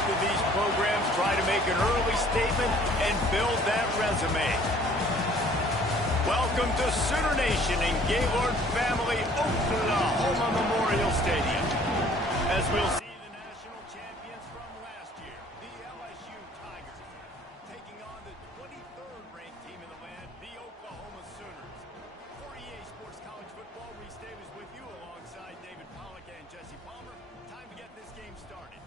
Both of these programs try to make an early statement and build that resume. Welcome to Sooner Nation in Gaylord Family Oklahoma Memorial Stadium. As we'll see the national champions from last year, the LSU Tigers, taking on the 23rd ranked team in the land, the Oklahoma Sooners. For EA Sports College Football, Reese Davis with you alongside David Pollack and Jesse Palmer. Time to get this game started.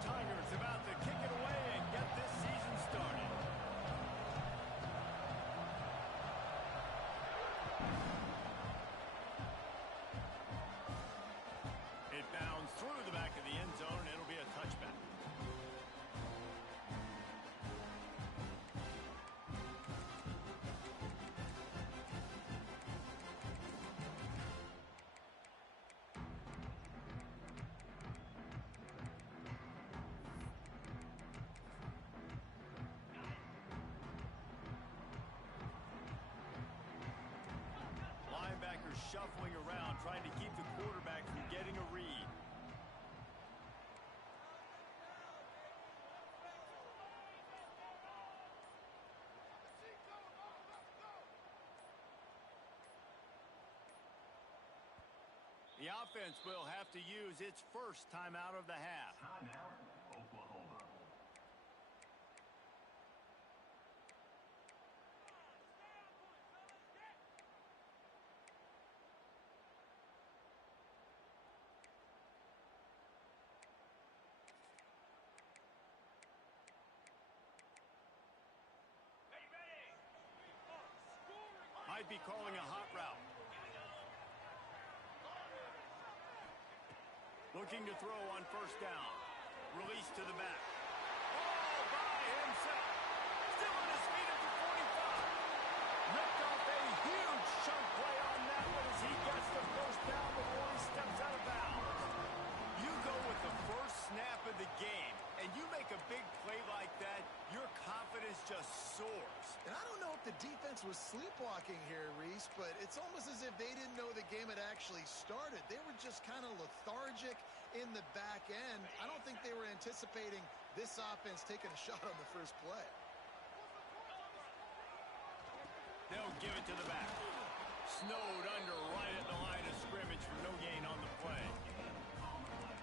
Tigers about to kick it away and get this season started. It bounds through the back of the end zone, and it'll be a touchback. Shuffling around, trying to keep the quarterback from getting a read. The offense will have to use its first timeout of the half. Timeout, Oklahoma. Might be calling a hot route. Looking to throw on first down. Release to the back. All by himself. Still on his feet at the 45. Ripped off a huge chunk play on that one as he gets the first down before he steps out of bounds. You go with the first snap of the game, and you make a big play like that, your confidence just soars. And I don't know if the defense was sleepwalking here, Reese, but it's almost as if they didn't know the game had actually started. They were just kind of lethargic in the back end. I don't think they were anticipating this offense taking a shot on the first play. They'll give it to the back. Snowed under right at the line of scrimmage for no gain on the play.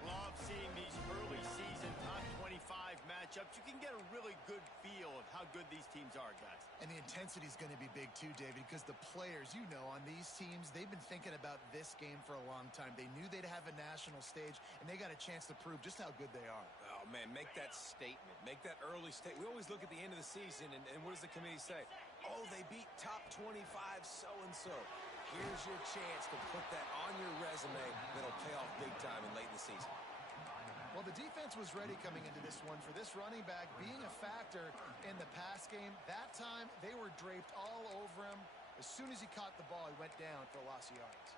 Love seeing these early season top 25 matchups. You can get a really good feel of how good these teams are, guys. And the intensity is going to be big too, David, because the players, you know, on these teams, they've been thinking about this game for a long time. They knew they'd have a national stage, and they got a chance to prove just how good they are. Oh, man, make that statement. Make that early statement. We always look at the end of the season, and what does the committee say? Oh, they beat top 25 so-and-so. Here's your chance to put that on your resume that'll pay off big time in late in the season. Well, the defense was ready coming into this one for this running back being a factor in the pass game. That time, they were draped all over him. As soon as he caught the ball, he went down for a loss of yards.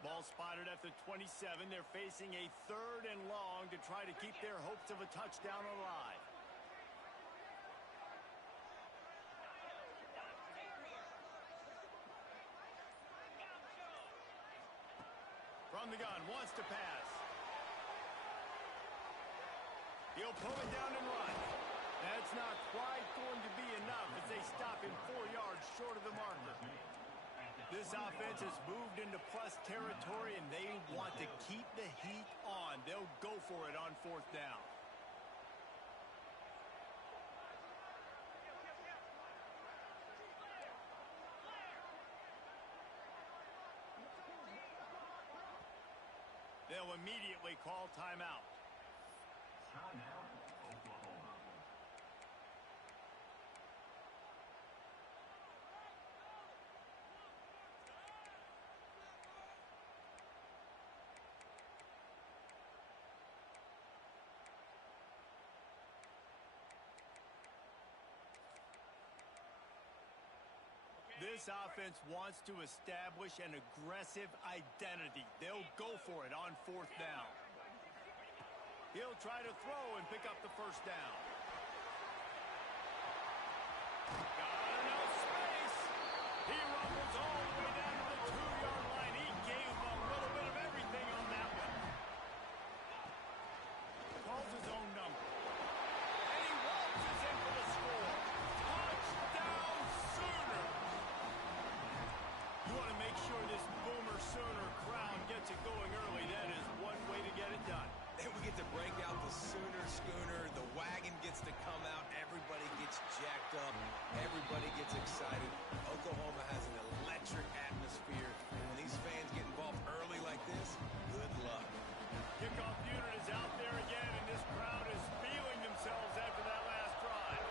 Ball spotted at the 27. They're facing a 3rd and long to try to keep their hopes of a touchdown alive. From the gun, wants to pass. He'll pull it down and run. That's not quite going to be enough as they stop him 4 yards short of the marker. This offense has moved into plus territory, and they want to keep the heat on. They'll go for it on 4th down. They'll immediately call timeout. Timeout, Oklahoma. This offense wants to establish an aggressive identity. They'll go for it on 4th down. He'll try to throw and pick up the first down. Got enough space. He rumbles all the way down to the 2-yard line. He gave a little bit of everything on that one. Calls his own number. And he waltzes in for the score. Touchdown, Sooner. You want to make sure this Boomer Sooner crowd gets it going early. That is one way to get it done. And we get to break out the Sooner schooner. The wagon gets to come out. Everybody gets jacked up. Everybody gets excited. Oklahoma has an electric atmosphere. And when these fans get involved early like this, good luck. Kickoff unit is out there again, and this crowd is feeling themselves after that last drive.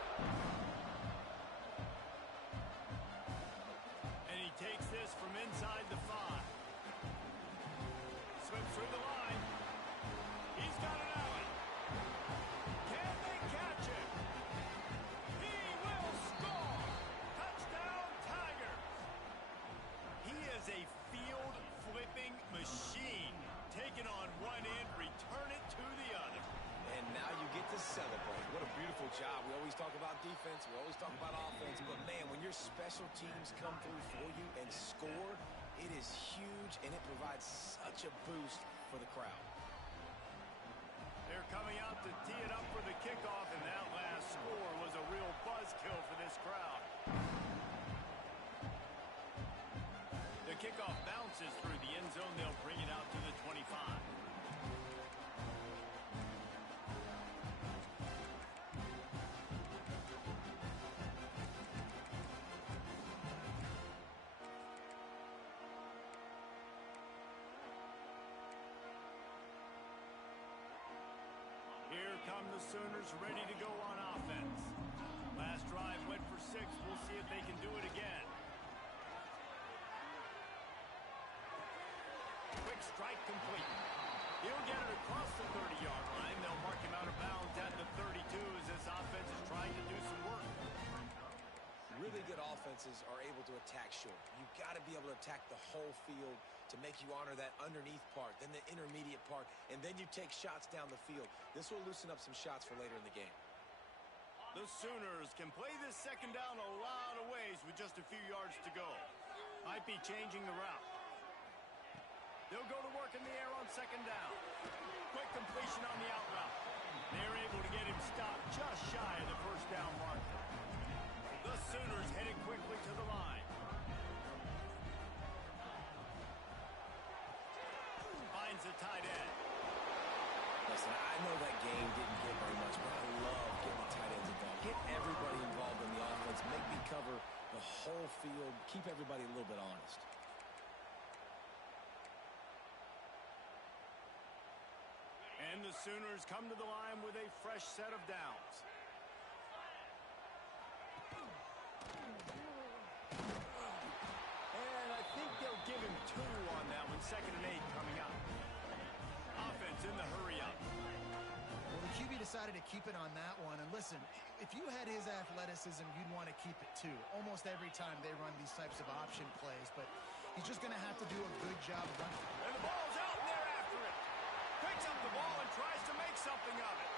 And he takes this from inside the 5. Slips through the line. He's got it out. Can they catch him? He will score. Touchdown, Tigers. He is a field-flipping machine. Take it on one end, return it to the other. And now you get to celebrate. What a beautiful job. We always talk about defense. We always talk about offense. But, man, when your special teams come through for you and score, it is huge, and it provides such a boost for the crowd. They're coming out to tee it up for the kickoff, and that last score was a real buzzkill for this crowd. The kickoff bounces through the end zone. They'll bring it out to the 25. Here come the Sooners ready to go on offense. Last drive went for 6. We'll see if they can do it again. Quick strike complete. He'll get it across the 30-yard line. They'll mark him out of bounds at the 32 as this offense is trying to do some work. Really good offenses are able to attack short. You've got to be able to attack the whole field to make you honor that underneath part, then the intermediate part, and then you take shots down the field. This will loosen up some shots for later in the game. The Sooners can play this second down a lot of ways with just a few yards to go. Might be changing the route. They'll go to work in the air on second down. Quick completion on the out route. They're able to get him stopped just shy of the first down marker. The Sooners headed quickly to the line. Finds the tight end. Listen, I know that game didn't get very much, but I love getting the tight ends involved. Get everybody involved in the offense. Make me cover the whole field. Keep everybody a little bit honest. And the Sooners come to the line with a fresh set of downs. And I think they'll give him 2 on that one. 2nd and 8 coming up. Offense in the hurry up. Well, the QB decided to keep it on that one. And listen, if you had his athleticism, you'd want to keep it too. Almost every time they run these types of option plays. But he's just going to have to do a good job of running. And the ball's out, and they're after it. Picks up the ball and tries to make something of it.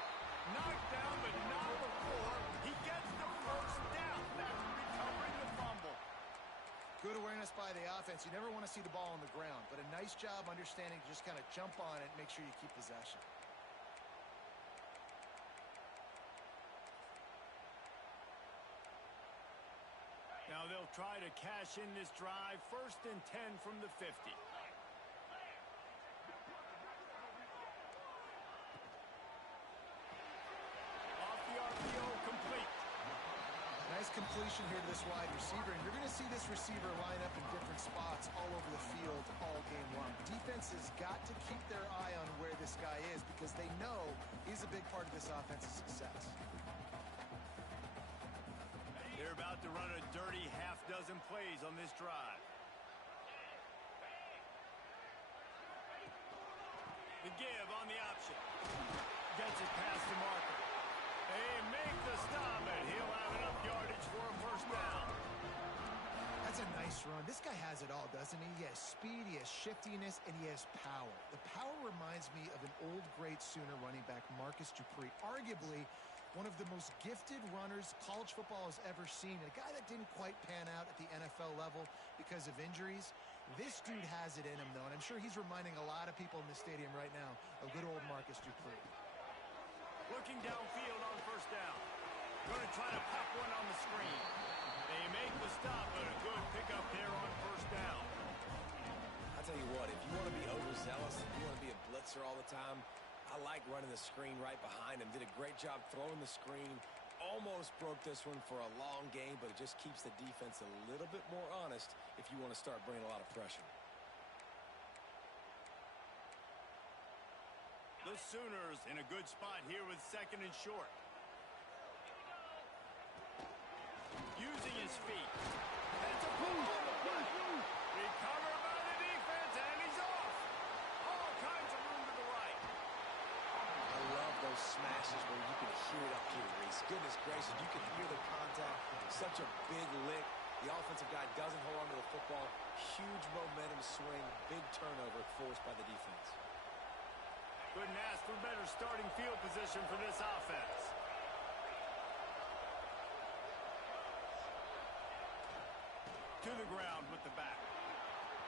Knocked down, but not before he gets the first down. That's recovering the fumble. Good awareness by the offense. You never want to see the ball on the ground, but a nice job understanding to just kind of jump on it and make sure you keep possession. Now they'll try to cash in this drive. 1st and 10 from the 50. Nice completion here to this wide receiver, and you're going to see this receiver line up in different spots all over the field all game long. Defense has got to keep their eye on where this guy is because they know he's a big part of this offense's success. They're about to run a dirty half-dozen plays on this drive. The give on the option. Gets it past the marker. They make the stop, and he'll have enough yardage for a first down. That's a nice this run. This guy has it all, doesn't he? He has speed, he has shiftiness, and he has power. The power reminds me of an old great Sooner running back, Marcus Dupree. Arguably one of the most gifted runners college football has ever seen. And a guy that didn't quite pan out at the NFL level because of injuries. This dude has it in him, though, and I'm sure he's reminding a lot of people in the stadium right now of good old Marcus Dupree. Looking downfield on first down. Going to try to pop one on the screen. They make the stop, but a good pickup there on first down. I'll tell you what, if you want to be overzealous, if you want to be a blitzer all the time, I like running the screen right behind him. Did a great job throwing the screen. Almost broke this one for a long game, but it just keeps the defense a little bit more honest if you want to start bringing a lot of pressure. The Sooners in a good spot here with second and short. Using his feet. That's a pull on the play. Recovered by the defense, and he's off. All kinds of room to the right. I love those smashes where you can hear it up here, Reese. Goodness gracious, you can hear the contact. Such a big lick. The offensive guy doesn't hold on to the football. Huge momentum swing. Big turnover forced by the defense. Couldn't ask for better starting field position for this offense. To the ground with the back.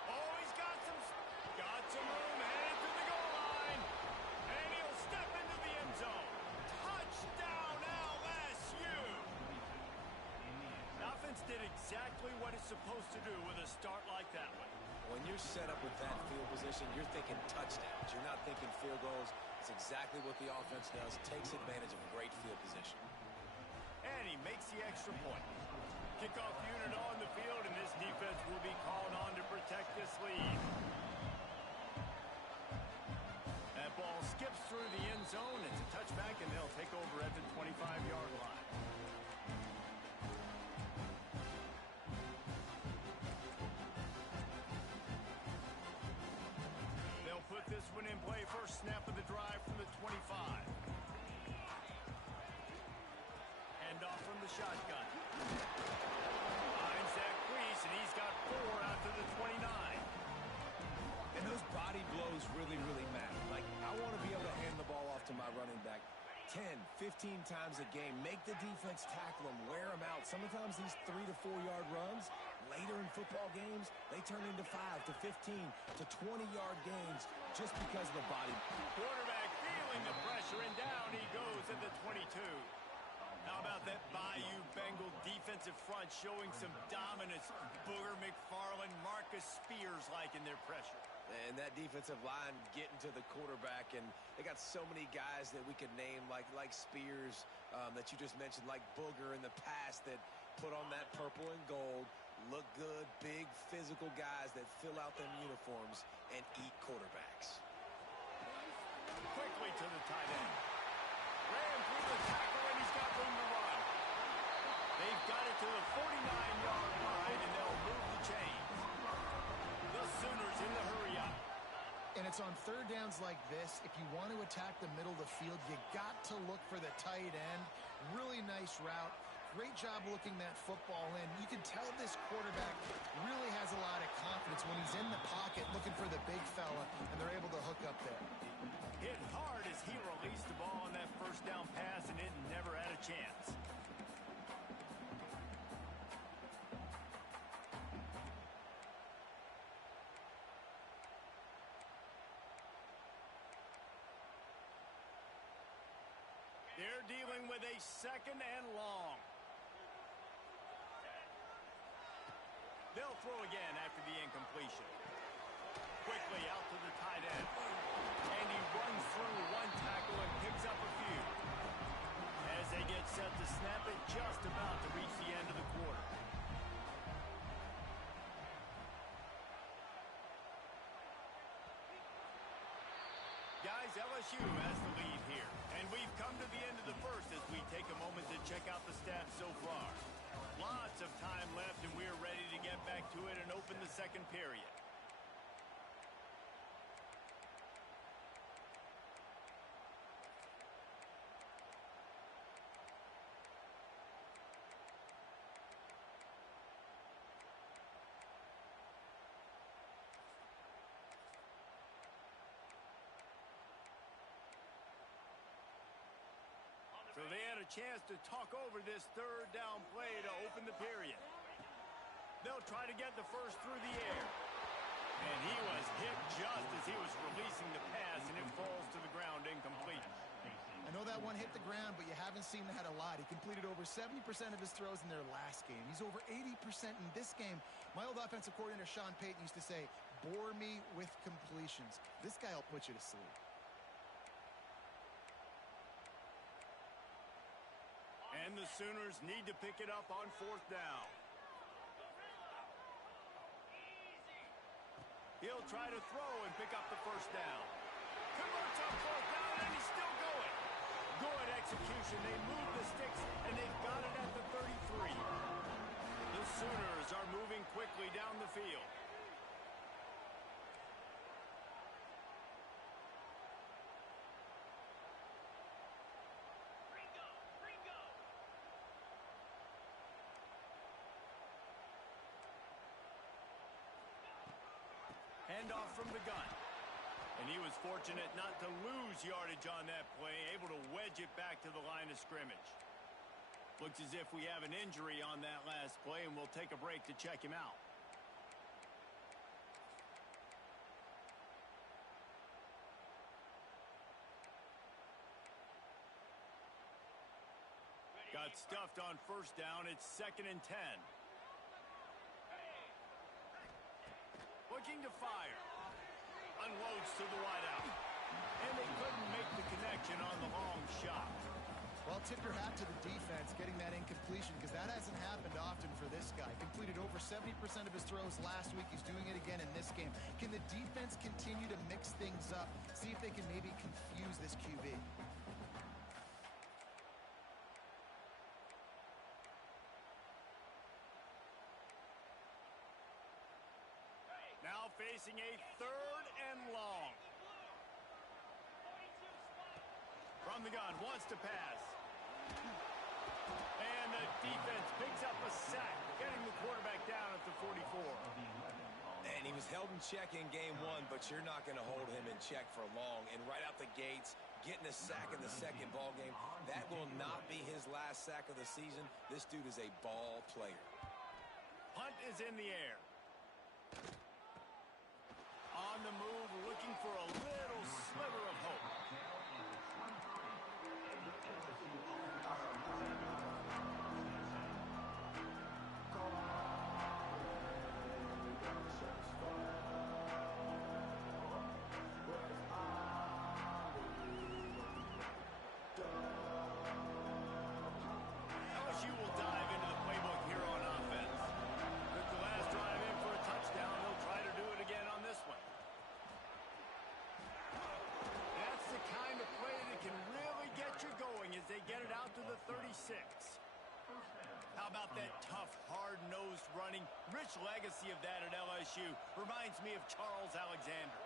Oh, he's got some room headed to the goal line. And he'll step into the end zone. Touchdown, LSU. The offense did exactly what it's supposed to do with a start like that one. When you're set up with that field position, you're thinking touchdowns. You're not thinking field goals. It's exactly what the offense does. Takes advantage of great field position. And he makes the extra point. Kickoff unit on the field, and this defense will be called on to protect this lead. That ball skips through the end zone. It's a touchback, and they'll take over at the 25-yard line. They'll put this one in play. First snap of the drive from the 25. Hand off from the shotgun. Finds that crease, and he's got 4 out to the 29. And those body blows really, really matter. Like, I want to be able to hand the ball off to my running back 10, 15 times a game. Make the defense tackle them, wear them out. Sometimes these 3 to 4 yard runs, later in football games, they turn into 5 to 15 to 20-yard gains just because of the body. Quarterback feeling the pressure, and down he goes at the 22. How about that Bayou Bengal defensive front showing some dominance? Booger McFarland, Marcus Spears liking their pressure. And that defensive line getting to the quarterback, and they got so many guys that we could name like Spears that you just mentioned, like Booger in the past, that put on that purple and gold, look good, big physical guys that fill out them uniforms and eat quarterbacks. Quickly to the tight end. Ran through the tackle, and he's got room to run. They've got it to the 49-yard line, and they'll move the chains. The Sooners in the hurry up. And it's on third downs like this. If you want to attack the middle of the field, you got to look for the tight end. Really nice route. Great job looking that football in. You can tell this quarterback really has a lot of confidence when he's in the pocket looking for the big fella, and they're able to hook up there. Hit hard as he released the ball on that first down pass, and it never had a chance. They're dealing with a second and long. They'll throw again after the incompletion. Quickly out to the tight end. And he runs through one tackle and picks up a few. As they get set to snap it, just about to reach the end of the quarter. Guys, LSU has the lead here. And we've come to the end of the first as we take a moment to check out the stats so far. Lots of time left, and we're ready to get back to it and open the second period. a chance to talk over this third down play to open the period. They'll try to get the first through the air. And he was hit just as he was releasing the pass, and it falls to the ground incomplete. I know that one hit the ground, but you haven't seen that a lot. He completed over 70% of his throws in their last game. He's over 80% in this game. My old offensive coordinator, Sean Payton, used to say, bore me with completions. This guy will put you to sleep. And the Sooners need to pick it up on fourth down. He'll try to throw and pick up the first down. Converts on fourth down, and he's still going. Good execution. They move the sticks, and they've got it at the 33. The Sooners are moving quickly down the field. Handoff from the gun. And he was fortunate not to lose yardage on that play, able to wedge it back to the line of scrimmage. Looks as if we have an injury on that last play, and we'll take a break to check him out. Got stuffed on first down. It's 2nd and 10. Looking to fire. Unloads to the wideout. And they couldn't make the connection on the long shot. Well, tip your hat to the defense getting that incompletion, because that hasn't happened often for this guy. Completed over 70% of his throws last week. He's doing it again in this game. Can the defense continue to mix things up? See if they can maybe confuse this QB. Now facing a 3rd and long. From the gun, wants to pass. And the defense picks up a sack, getting the quarterback down at the 44. And he was held in check in game 1, but you're not going to hold him in check for long. And right out the gates, getting a sack in the second ball game, that will not be his last sack of the season. This dude is a ball player. Punt is in the air. On the move, looking for a little sliver of hope. LSU will dive into the playbook here on offense. With the last drive in for a touchdown, they'll try to do it again on this one. That's the kind of play that can really get you going as they get it out to the 36. How about that tough, hard-nosed running? Rich legacy of that at LSU. Reminds me of Charles Alexander.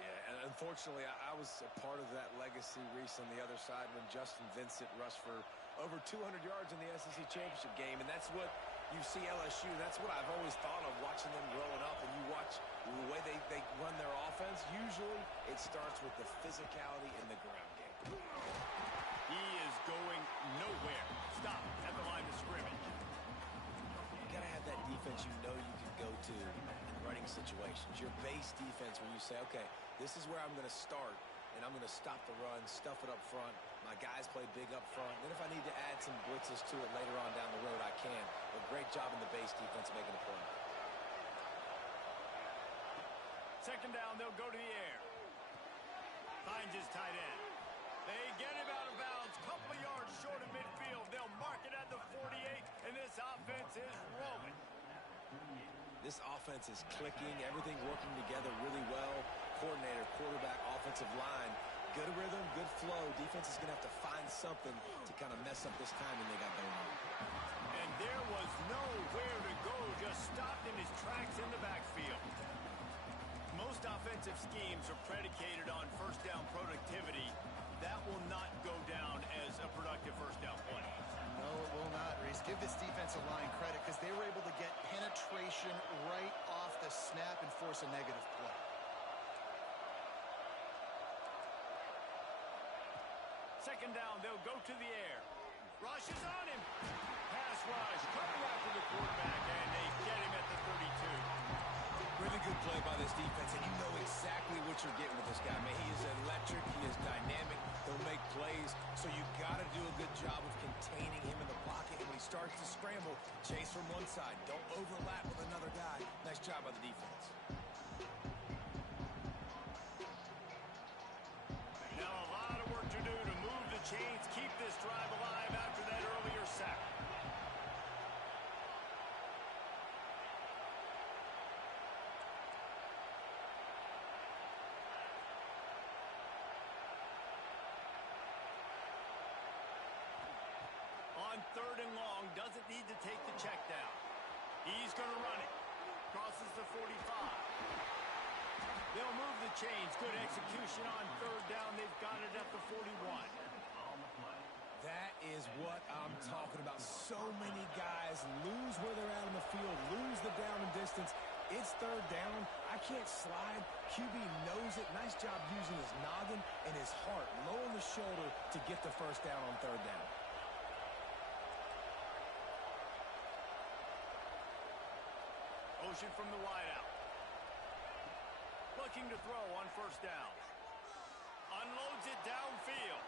Yeah, and unfortunately, I was a part of that legacy, Reese, on the other side when Justin Vincent rushed for over 200 yards in the SEC Championship game, and that's what you see LSU. That's what I've always thought of watching them growing up, and you watch the way they run their offense. Usually, it starts with the physicality in the ground game. He is going nowhere. Stop at the line of scrimmage. You got to have that defense you know you can go to in running situations. Your base defense where you say, okay, this is where I'm going to start, and I'm going to stop the run, stuff it up front. My guys play big up front. Then if I need to add some blitzes to it later on down the road, I can. But great job in the base defense making a play. 2nd down, they'll go to the air. Finds his tight end. They get him out of bounds. Couple of yards short of midfield. They'll mark it at the 48, and this offense is rolling. This offense is clicking. Everything working together really well. Coordinator, quarterback, offensive line. Good rhythm, good flow. Defense is going to have to find something to kind of mess up this timing they got going on. And there was nowhere to go. Just stopped in his tracks in the backfield. Most offensive schemes are predicated on first down productivity. That will not go down as a productive first down play. No, it will not, Reese. Give this defensive line credit because they were able to get penetration right off the snap and force a negative play. Second down, they'll go to the air. Rushes on him. Pass rush. Coming after the quarterback, and they get him at the 32. Really good play by this defense, and you know exactly what you're getting with this guy. Man, he is electric. He is dynamic. He'll make plays, so you got to do a good job of containing him in the pocket. And when he starts to scramble, chase from one side. Don't overlap with another guy. Nice job by the defense. Now a lot of work to do to move the chains, keep this drive alive after that earlier sack. On 3rd and long, doesn't need to take the check down. He's going to run it. Crosses the 45. They'll move the chains. Good execution on 3rd down. They've got it at the 41. That is what I'm talking about. So many guys lose where they're at on the field, lose the down and distance. It's 3rd down. I can't slide. QB knows it. Nice job using his noggin and his heart low on the shoulder to get the 1st down on 3rd down. Motion from the wideout. Looking to throw on 1st down. Unloads it downfield.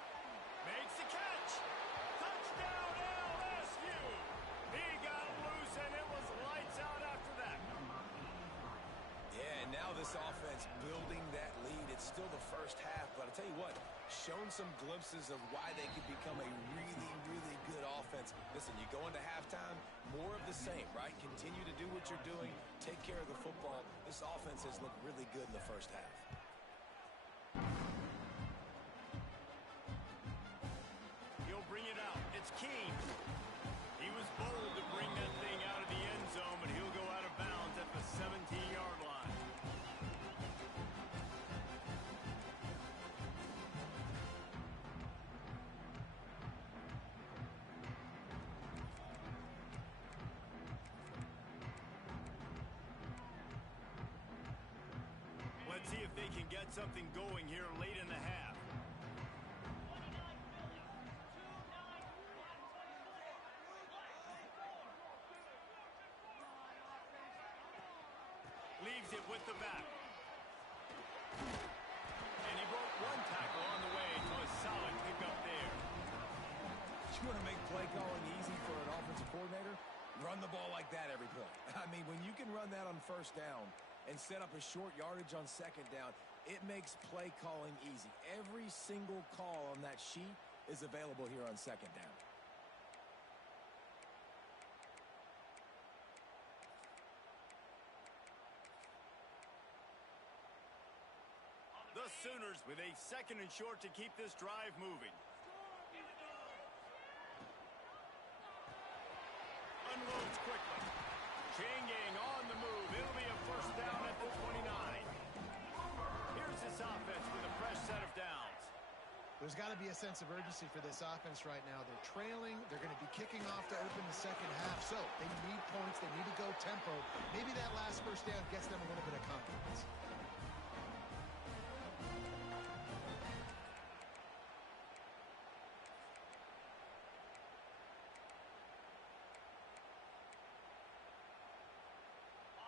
Makes the catch. Touchdown LSU. He got loose and it was lights out after that. Yeah, and now this offense building that lead. It's still the 1st half, but I'll tell you what, shown some glimpses of why they could become a really, really good offense. Listen, you go into halftime, more of the same, right? Continue to do what you're doing, take care of the football. This offense has looked really good in the 1st half. He'll bring it out. It's King. He was bold to bring that thing out of the end zone, but he'll go out of bounds at the 17-yard line. Let's see if they can get something going here late in the half. Leaves it with the back. And he broke one tackle on the way, so a solid pickup there. You want to make play calling easy for an offensive coordinator? Run the ball like that every play. I mean, when you can run that on 1st down and set up a short yardage on 2nd down, it makes play calling easy. Every single call on that sheet is available here on 2nd down. The Sooners with a 2nd and short to keep this drive moving. Unloads quickly. Changing on the move. It'll be a 1st down at the 29. Here's this offense with a fresh set of downs. There's got to be a sense of urgency for this offense right now. They're trailing. They're going to be kicking off to open the 2nd half. So they need points. They need to go tempo. Maybe that last 1st down gets them a little bit of confidence.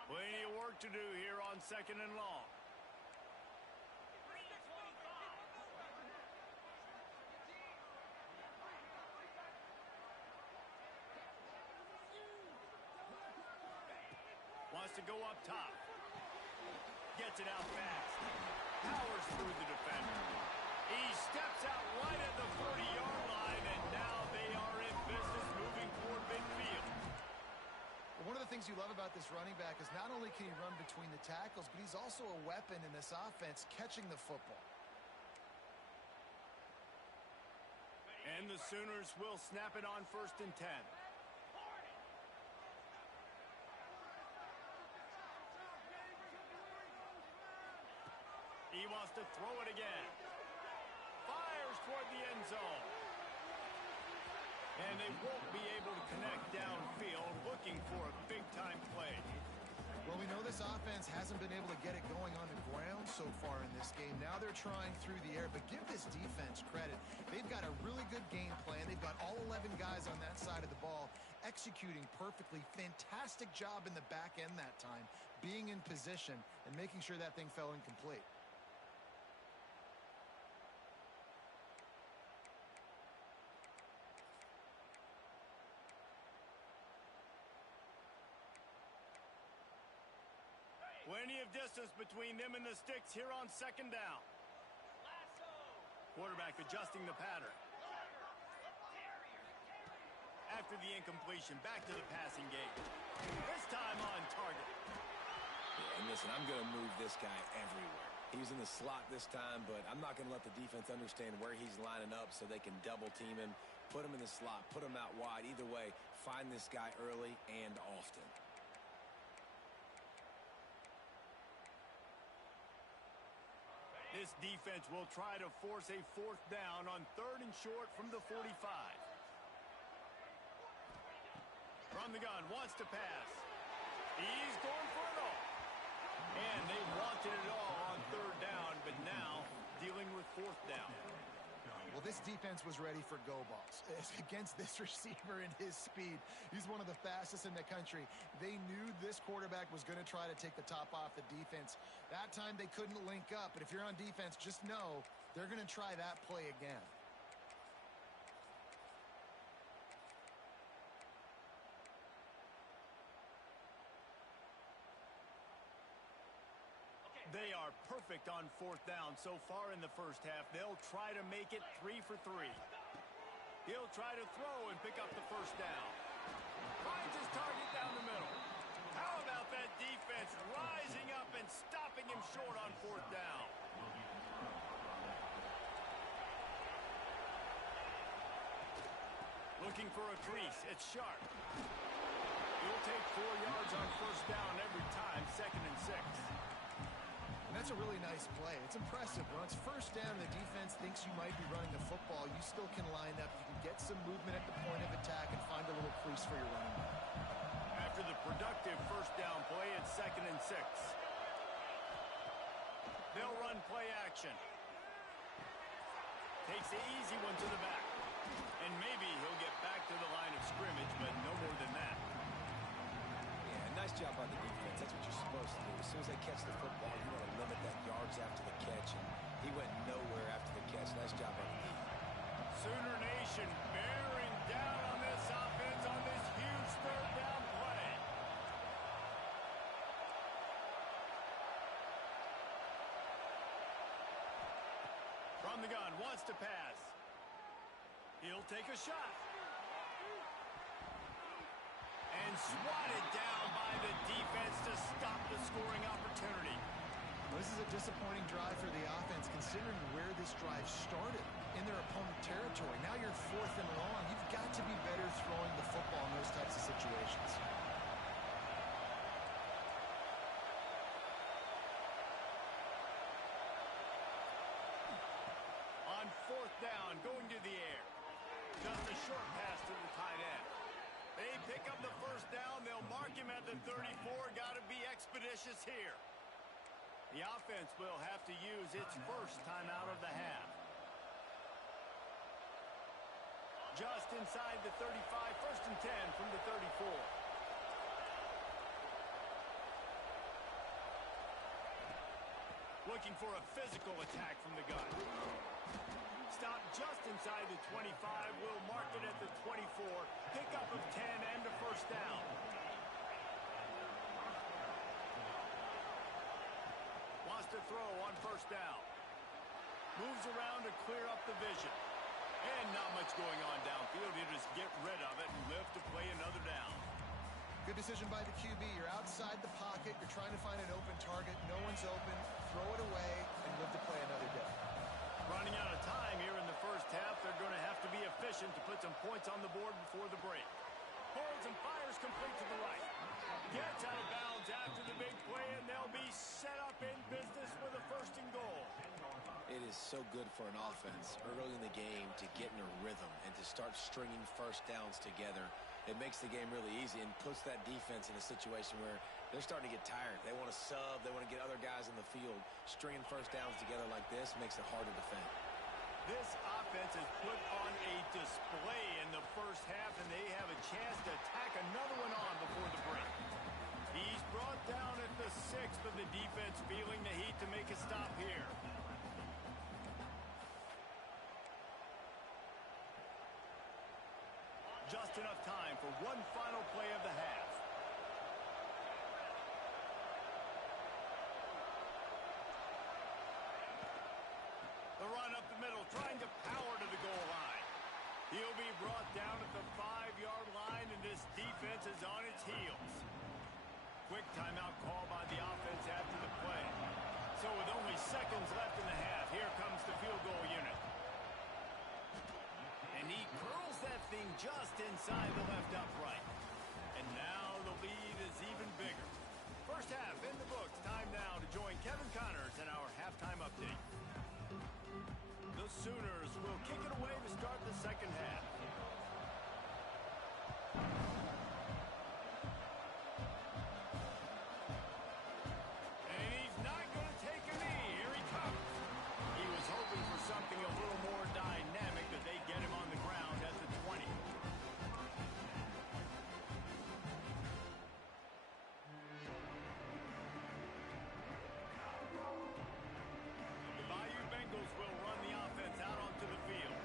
Plenty of work to do here on 2nd and long. Wants to go up top. Gets it out fast. Powers through the defender. He steps out right at the 40-yard line, and now they are in business moving toward midfield. One of the things you love about this running back is not only can he run between the tackles, but he's also a weapon in this offense catching the football. And the Sooners will snap it on 1st and 10. He wants to throw it again. Fires toward the end zone. And they won't be able to connect downfield, looking for a big-time play. Well, we know this offense offense hasn't been able to get it going on the ground so far in this game. Now they're trying through the air, but give this defense credit. They've got a really good game plan. They've got all 11 guys on that side of the ball executing perfectly. Fantastic job in the back end that time, being in position and making sure that thing fell incomplete. Plenty of distance between them and the sticks here on second down. Quarterback adjusting the pattern. After the incompletion, back to the passing game. This time on target. Yeah, and listen, I'm going to move this guy everywhere. He's in the slot this time, but I'm not going to let the defense understand where he's lining up so they can double team him, put him in the slot, put him out wide. Either way, find this guy early and often. This defense will try to force a fourth down on 3rd and short from the 45. From the gun, wants to pass. He's going for it all. And they wanted it all on 3rd down, but now dealing with 4th down. Well, this defense was ready for go balls. Against this receiver and his speed, he's one of the fastest in the country. They knew this quarterback was going to try to take the top off the defense. That time they couldn't link up, but if you're on defense, just know they're going to try that play again. They are perfect on 4th down so far in the first half. They'll try to make it 3 for 3. He'll try to throw and pick up the first down. Finds his target down the middle. How about that defense rising up and stopping him short on 4th down? Looking for a crease. It's Sharp. He'll take 4 yards on 1st down every time, 2nd and 6. That's a really nice play. It's impressive. When it's 1st down, the defense thinks you might be running the football. You still can line up. You can get some movement at the point of attack and find a little crease for your running back. After the productive 1st down play, it's 2nd and 6. They'll run play action. Takes the easy one to the back. And maybe he'll get back to the line of scrimmage, but no more than that. Nice job by the defense. That's what you're supposed to do. As soon as they catch the football, you want to limit that yards after the catch, and he went nowhere after the catch. Nice job by the defense. Sooner Nation bearing down on this offense on this huge 3rd down play. From the gun, wants to pass. He'll take a shot. And swatted down by the defense to stop the scoring opportunity. This is a disappointing drive for the offense, considering where this drive started in their opponent territory. Now you're 4th and long. You've got to be better throwing the football in those types of situations. On 4th down, going to the air. Just a short pass to the tight end. They pick up the 1st down. They'll mark him at the 34. Got to be expeditious here. The offense will have to use its first timeout of the half. Just inside the 35. 1st and 10 from the 34. Looking for a physical attack from the gun. Stop just inside the 25. Will mark it at the 24. Pickup of 10 and a 1st down. Wants to throw on 1st down. Moves around to clear up the vision. And not much going on downfield. He'll just get rid of it and live to play another down. Good decision by the QB. You're outside the pocket. You're trying to find an open target. No one's open. Throw it away and live to play another day. Running out of time here in the first half. They're going to have to be efficient to put some points on the board before the break. Holds and fires complete to the right. Gets out of bounds after the big play, and they'll be set up in business with a 1st and goal. It is so good for an offense early in the game to get in a rhythm and to start stringing 1st downs together. It makes the game really easy and puts that defense in a situation where they're starting to get tired. They want to sub. They want to get other guys in the field. Stringing first downs together like this makes it hard to defend. This offense has put on a display in the first half, and they have a chance to tack another one on before the break. He's brought down at the 6th, but the defense feeling the heat to make a stop here. Just enough time for one final play of the half. The run up the middle, trying to power to the goal line. He'll be brought down at the 5-yard line, and this defense is on its heels. Quick timeout call by the offense after the play. So with only seconds left in the half, here comes the field goal unit. And he curls that thing just inside the left upright. And now the lead is even bigger. First half in the books. Time now to join Kevin Connors in our halftime update. The Sooners will kick it away to start the second half. And he's not going to take a knee. Here he comes. He was hoping for something a little more dynamic, but they get him on the ground at the 20. The Bayou Bengals will run the offense out onto the field.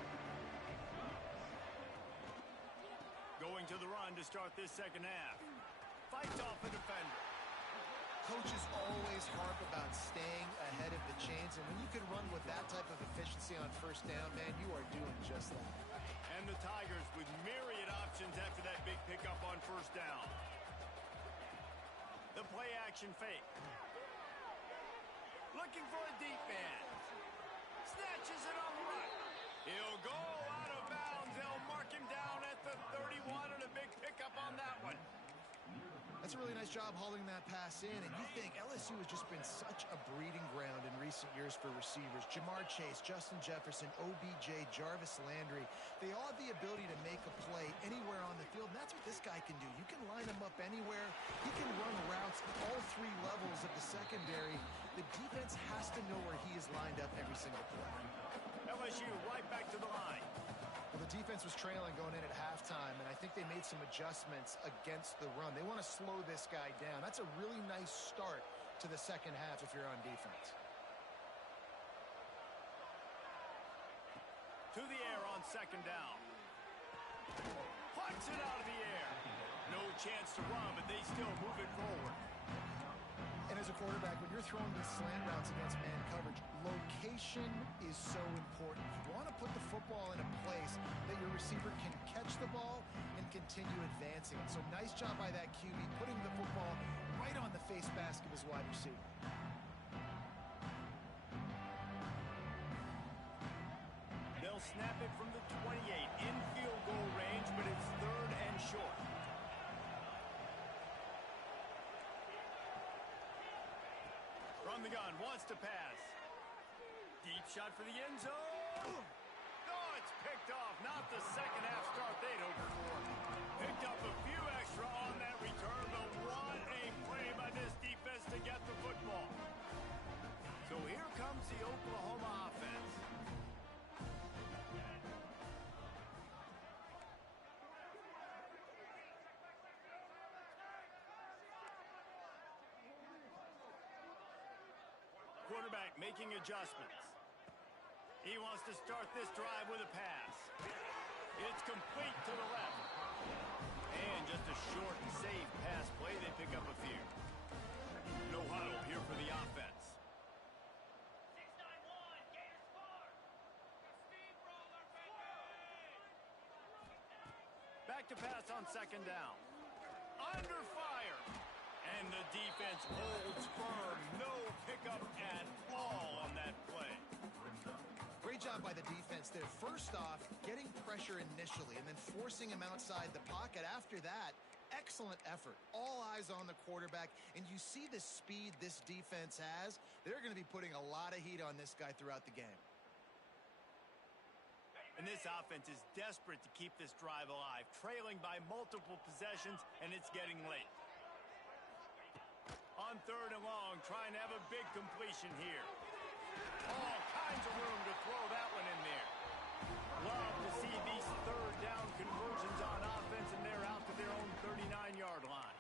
Going to the run to start this second half. Fights off a defender. Coaches always harp about staying ahead of the chains, and when you can run with that type of efficiency on first down, man, you are doing just that. And the Tigers with myriad options after that big pickup on first down. The play action fake. Looking for a deep man. Snatches it on the right. He'll go out of bounds. They'll mark him down at the 31, and a big pickup on that one. That's a really nice job hauling that pass in, and you think LSU has just been such a breeding ground in recent years for receivers. Jamar Chase, Justin Jefferson, OBJ, Jarvis Landry, they all have the ability to make a play anywhere on the field, and that's what this guy can do. You can line him up anywhere. He can run routes all 3 levels of the secondary. The defense has to know where he is lined up every single play. LSU right back to the line. Well, the defense was trailing going in at halftime, and I think they made some adjustments against the run. They want to slow this guy down. That's a really nice start to the second half if you're on defense. To the air on second down. Plucks it out of the air. No chance to run, but they still move it forward. And as a quarterback, when you're throwing these slant routes against man coverage, location is so important. You want to put the football in a place that your receiver can catch the ball and continue advancing. And so nice job by that QB, putting the football right on the face mask of his wide receiver. They'll snap it from the 28 in field goal range, but it's 3rd and short. From the gun, wants to pass. Deep shot for the end zone. Oh, it's picked off. Not the second half start they'd hoped for. Picked up a few extra on that return, but what a play by this defense to get the football. So here comes the Oklahoma offense. Quarterback making adjustments. He wants to start this drive with a pass. It's complete to the left. And just a short and safe pass play. They pick up a few. No huddle here for the offense. 6-9-1, Gators score. Steamroller, baby. Back to pass on second down. Under fire. And the defense holds firm. No pickup at all on that play. Great job by the defense there. First off, getting pressure initially and then forcing him outside the pocket. After that, excellent effort. All eyes on the quarterback. And you see the speed this defense has. They're going to be putting a lot of heat on this guy throughout the game. And this offense is desperate to keep this drive alive, trailing by multiple possessions, and it's getting late. On 3rd and long, trying to have a big completion here. All kinds of room to throw that one in there. Love to see these 3rd down conversions on offense, and they're out to their own 39-yard line.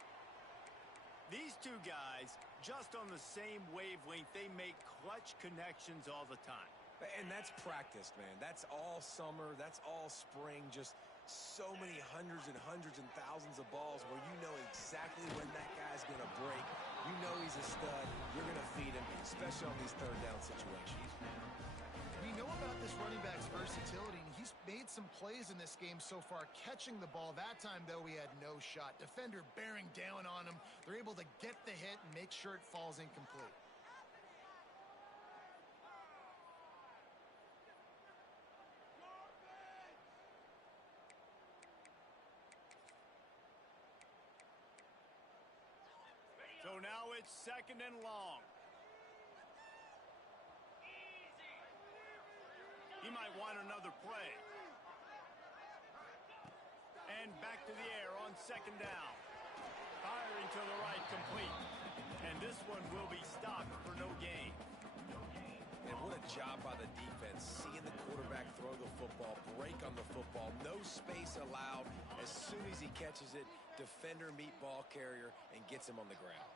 These two guys, just on the same wavelength, they make clutch connections all the time. And that's practice, man. That's all summer. That's all spring. Just so many hundreds and thousands of balls where you know exactly when that guy's going to break. You know he's a stud. You're going to feed him, especially on these 3rd down situations. We know about this running back's versatility, and he's made some plays in this game so far, catching the ball. That time, though, he had no shot. Defender bearing down on him. They're able to get the hit and make sure it falls incomplete. So now it's 2nd and long. He might want another play. And back to the air on 2nd down. Firing to the right, complete. And this one will be stopped for no gain. And what a job by the defense, seeing the quarterback throw the football, break on the football, no space allowed. As soon as he catches it, defender meet ball carrier and gets him on the ground.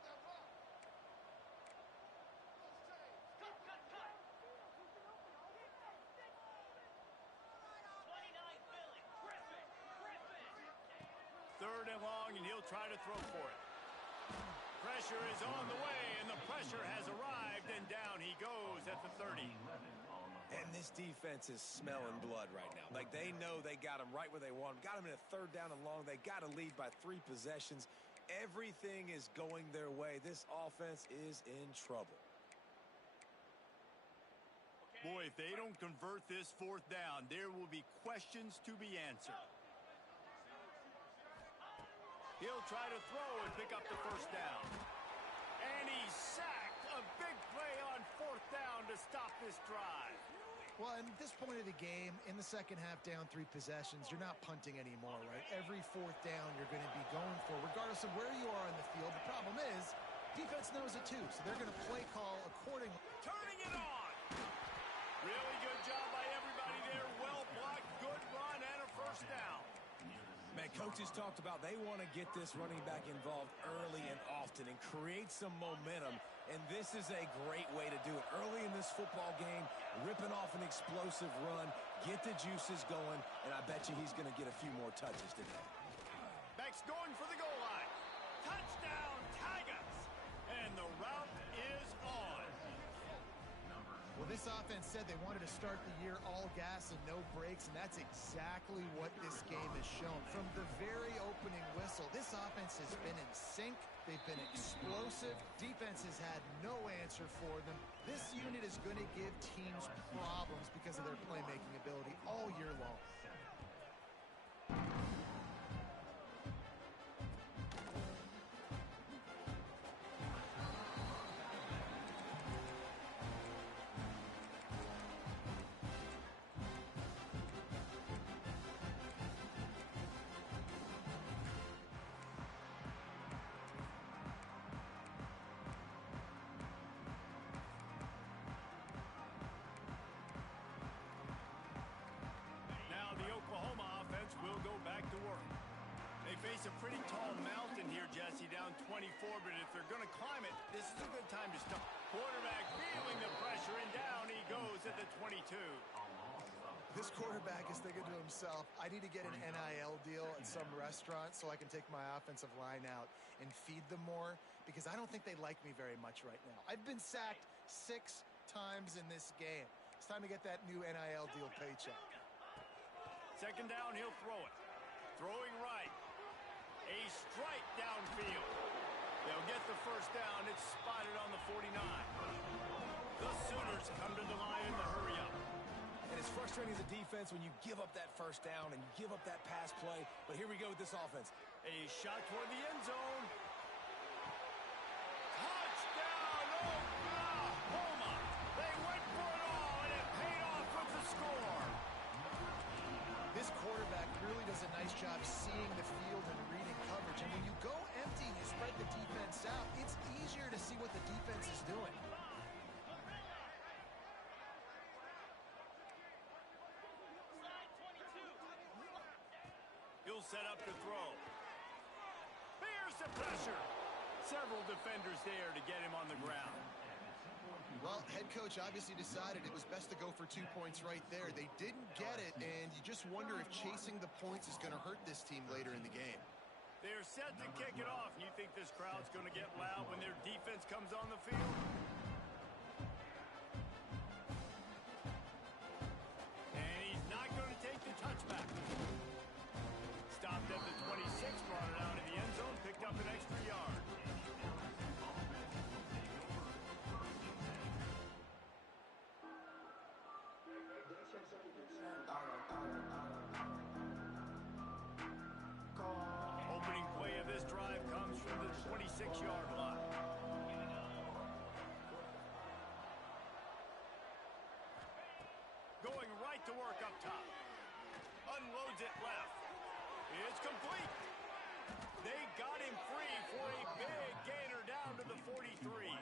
Third and long, and he'll try to throw for it. Pressure is on the way, and the pressure has arrived, and down he goes at the 30. And this defense is smelling blood right now. Like, they know they got him right where they want him. Got him in a 3rd down and long. They got to lead by 3 possessions. Everything is going their way. This offense is in trouble. Boy, if they don't convert this 4th down, there will be questions to be answered. He'll try to throw and pick up the 1st down. And he's sacked. A big play on 4th down to stop this drive. Well, at this point of the game, in the second half, down 3 possessions, you're not punting anymore, right? Every 4th down you're going to be going for, regardless of where you are on the field. The problem is, defense knows it too, so they're going to play call accordingly. Turning it on. Really good job by everybody there. Well blocked, good run, and a 1st down. Man, coaches talked about they want to get this running back involved early and often and create some momentum, and this is a great way to do it. Early in this football game, ripping off an explosive run, get the juices going, and I bet you he's going to get a few more touches today. Beck's going for the goal line. Touchdown, Tigers! And the route is on. Well, this offense said they wanted to start the year all gas and no brakes, and that's exactly what this game has shown. From the very opening whistle, this offense has been in sync. They've been explosive. Defense has had no answer for them. This unit is going to give teams problems because of their playmaking ability all year long. Face a pretty tall mountain here, Jesse, down 24, but if they're going to climb it, this is a good time to stop. Quarterback feeling the pressure, and down he goes at the 22. This quarterback is thinking to himself, I need to get an NIL deal at some restaurant so I can take my offensive line out and feed them more, because I don't think they like me very much right now. I've been sacked 6 times in this game. It's time to get that new NIL deal paycheck. 2nd down, he'll throw it. Throwing right. A strike downfield. They'll get the 1st down. It's spotted on the 49. The Sooners come to the line in the hurry up. And it's frustrating as a defense when you give up that 1st down and you give up that pass play. But here we go with this offense. A shot toward the end zone. Touchdown, Oklahoma. They went for it all, and it paid off with the score. nice job seeing the field and reading coverage. And when you go empty and you spread the defense out, it's easier to see what the defense is doing. He'll set up to throw. Here's the pressure. Several defenders there to get him on the ground. Well, head coach obviously decided it was best to go for 2 points right there. They didn't get it, and you just wonder if chasing the points is going to hurt this team later in the game. They're set to kick it off. You think this crowd's going to get loud when their defense comes on the field? And he's not going to take the touchback. Stopped at the 26, brought it out of the end zone, picked up an extra yard. Opening play of this drive comes from the 26-yard line. Going right to work up top. Unloads it left. It's complete. They got him free for a big gainer down to the 43.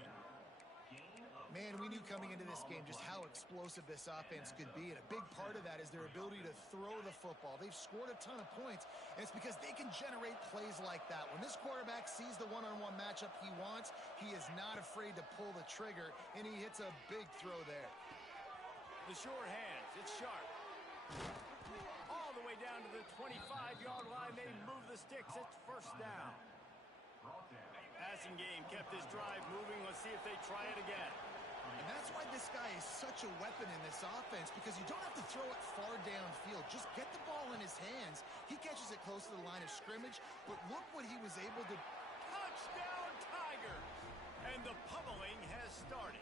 Man, we knew coming into this game just how explosive this offense could be, and a big part of that is their ability to throw the football. They've scored a ton of points, and it's because they can generate plays like that. When this quarterback sees the one-on-one matchup he wants, he is not afraid to pull the trigger, and he hits a big throw there. The short hands, it's sharp. All the way down to the 25-yard line, they move the sticks. It's first down. Passing game kept this drive moving. Let's see if they try it again. And that's why this guy is such a weapon in this offense, because you don't have to throw it far downfield. Just get the ball in his hands. He catches it close to the line of scrimmage, but look what he was able to... Touchdown, Tiger! And the pummeling has started.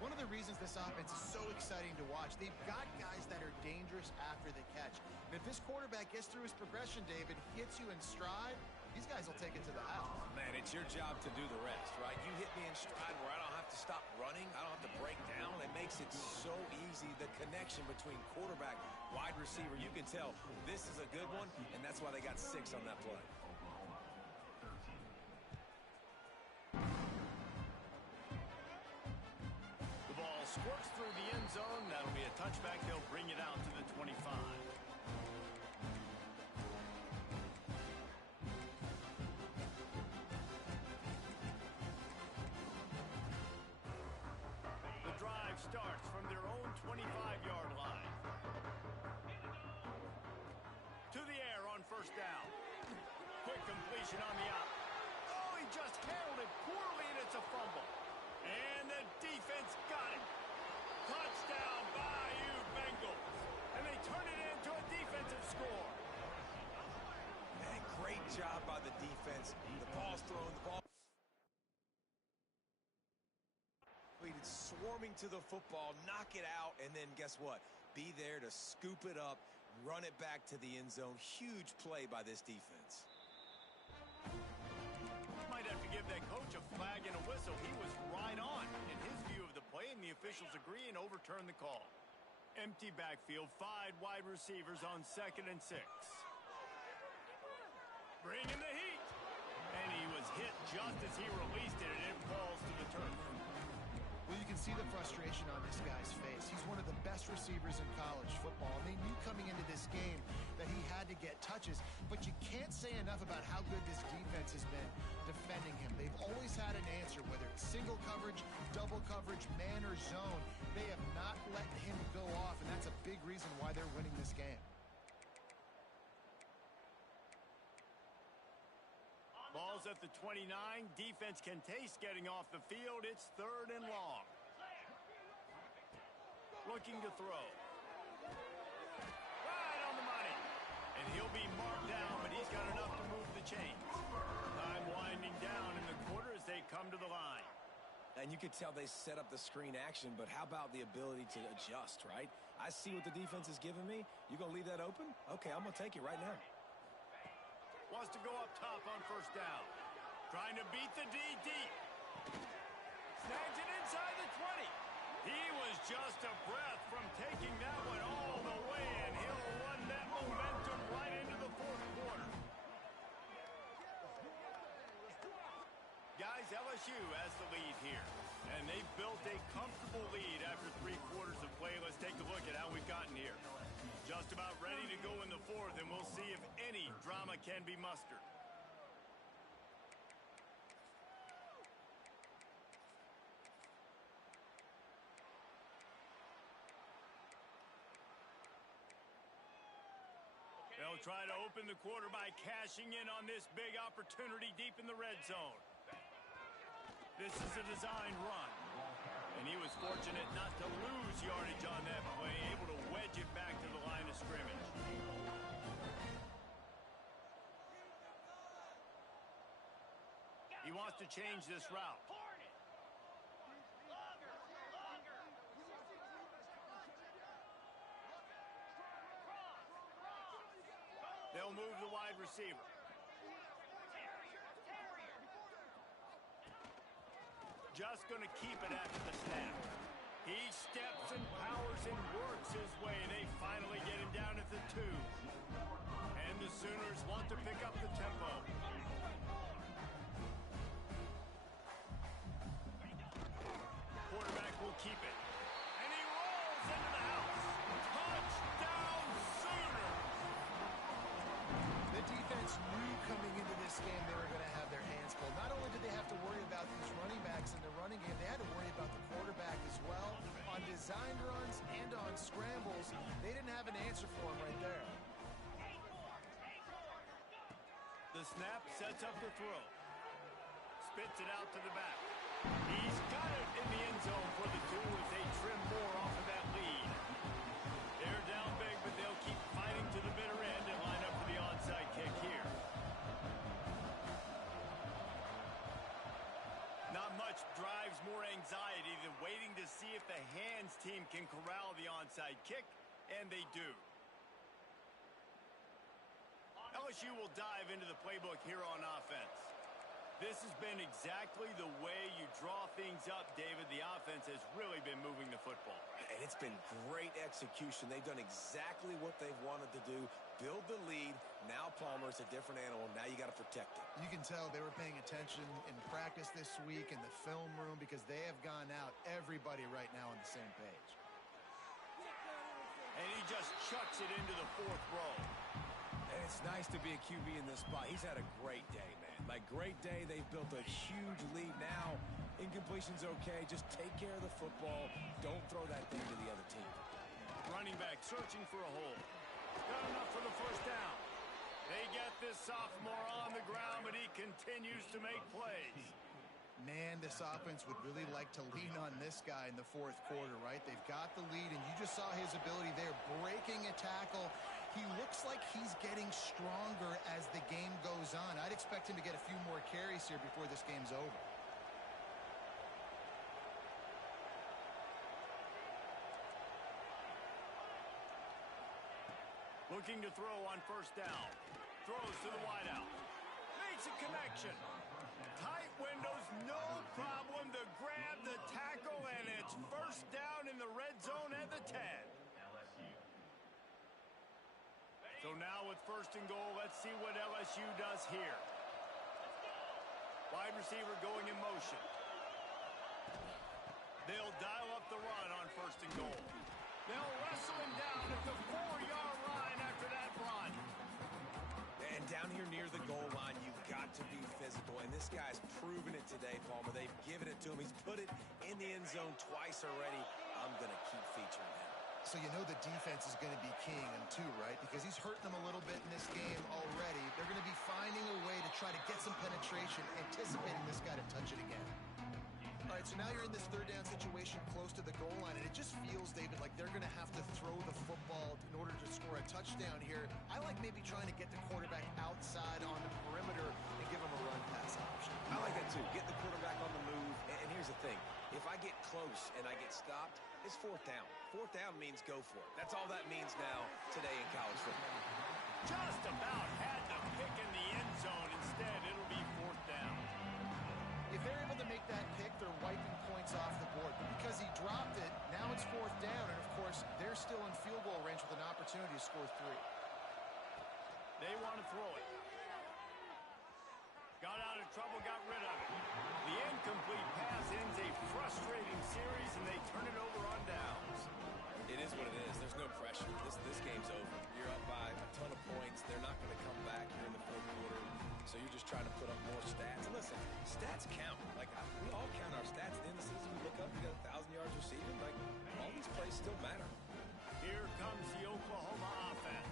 One of the reasons this offense is so exciting to watch, they've got guys that are dangerous after the catch. And if this quarterback gets through his progression, David, hits you in stride, these guys will take it to the house. Man, it's your job to do the rest, right? You hit me in stride where I don't have to stop running. I don't have to break down. It makes it so easy. The connection between quarterback, wide receiver, you can tell this is a good one, and that's why they got 6 on that play. The ball squirts through the end zone. That'll be a touchback. They'll bring it out to the 25. Starts from their own 25-yard line. To the air on first down. Quick completion on the out. Oh, he just handled it poorly, and it's a fumble. And the defense got it. Touchdown, Bayou Bengals. And they turn it into a defensive score. Man, great job by the defense. The ball's thrown, the ball swarming to the football, knock it out, and then guess what? Be there to scoop it up, run it back to the end zone. Huge play by this defense. Might have to give that coach a flag and a whistle. He was right on in his view of the play, and the officials agree and overturn the call. Empty backfield, 5 wide receivers on 2nd and 6. Bring in the heat. And he was hit just as he released it, and it falls to the turf. Well, you can see the frustration on this guy's face. He's one of the best receivers in college football, and they knew coming into this game that he had to get touches, but you can't say enough about how good this defense has been defending him. They've always had an answer, whether it's single coverage, double coverage, man or zone. They have not let him go off, and that's a big reason why they're winning this game. Ball's at the 29. Defense can taste getting off the field. It's 3rd and long. Looking to throw. Right on the money. And he'll be marked down, but he's got enough to move the chains. Time winding down in the quarter as they come to the line. And you could tell they set up the screen action, but how about the ability to adjust, right? I see what the defense is giving me. You going to leave that open? Okay, I'm going to take it right now. Wants to go up top on first down. Trying to beat the D deep. Snags it inside the 20. He was just a breath from taking that one all the way, and he'll run that momentum LSU has the lead here. And they built a comfortable lead after 3 quarters of play. Let's take a look at how we've gotten here. Just about ready to go in the 4th, and we'll see if any drama can be mustered. They'll try to open the quarter by cashing in on this big opportunity deep in the red zone. This is a designed run. And he was fortunate not to lose yardage on that play, able to wedge it back to the line of scrimmage. He wants to change this route. They'll move the wide receiver. Just going to keep it after the snap. He steps and powers and works his way. They finally get him down at the 2. And the Sooners want to pick up the tempo. Quarterback will keep it. And he rolls into the house. Touchdown Sooners! The defense knew coming into this game they were going to have their hands full. Not only did they have to worry about these running backs in the running game, they had to worry about the quarterback as well. On designed runs and on scrambles, they didn't have an answer for him right there. The snap sets up the throw. Spits it out to the back. He's got it in the end zone for the 2 as they trim more off of that lead. They're down big, but they'll keep fighting to the bitter end and line up for the onside kick here. Not much drives more anxiety than waiting to see if the hands team can corral the onside kick, and they do. LSU will dive into the playbook here on offense. This has been exactly the way you draw things up, David. The offense has really been moving the football. And it's been great execution. They've done exactly what they've wanted to do. Build the lead. Now Palmer's a different animal. Now you got to protect it. You can tell they were paying attention in practice this week in the film room because they have gone out, everybody right now on the same page. And he just chucks it into the 4th row. And it's nice to be a QB in this spot. He's had a great day, man. Like, great day. They've built a huge lead now. Incompletion's okay. Just take care of the football. Don't throw that thing to the other team. Running back searching for a hole. Got enough for the 1st down. They get this sophomore on the ground, but he continues to make plays. Man, this offense would really like to lean on this guy in the 4th quarter, right? They've got the lead, and you just saw his ability there, breaking a tackle. He looks like he's getting stronger as the game goes on. I'd expect him to get a few more carries here before this game's over. Looking to throw on 1st down. Throws to the wideout. Makes a connection. Tight windows, no problem to grab the tackle, and it's 1st down in the red zone at the 10. So now with 1st and goal, let's see what LSU does here. Wide receiver going in motion. They'll dial up the run on 1st and goal. They'll wrestle him down at the 4-yard line after that run. And down here near the goal line, you've got to be physical. And this guy's proven it today, Palmer. They've given it to him. He's put it in the end zone twice already. I'm going to keep featuring him. So you know the defense is going to be keying him too, right? Because he's hurting them a little bit in this game already. They're going to be finding a way to try to get some penetration, anticipating this guy to touch it again. All right, so now you're in this 3rd down situation close to the goal line, and it just feels, David, like they're going to have to throw the football in order to score a touchdown here. I like maybe trying to get the quarterback outside on the perimeter and give him a run pass option. I like that too. Get the quarterback on the move. And here's the thing. If I get close and I get stopped, it's 4th down. 4th down means go for it. That's all that means now today in college football. Just about had the pick in the end zone. Instead, it'll be 4th down. If they're able to make that pick, they're wiping points off the board. But because he dropped it, now it's 4th down. And, of course, they're still in field goal range with an opportunity to score 3. They want to throw it. Got out of trouble, got rid of it. The incomplete pass ends a frustrating series, and they turn it over on downs. It is what it is. There's no pressure. This game's over. You're up by a ton of points. They're not going to come back here in the fourth quarter. So you're just trying to put up more stats. And listen, stats count. Like, we all count our stats. At the end of the season, we look up, we got 1,000 yards receiving. Like, all these plays still matter. Here comes the Oklahoma offense.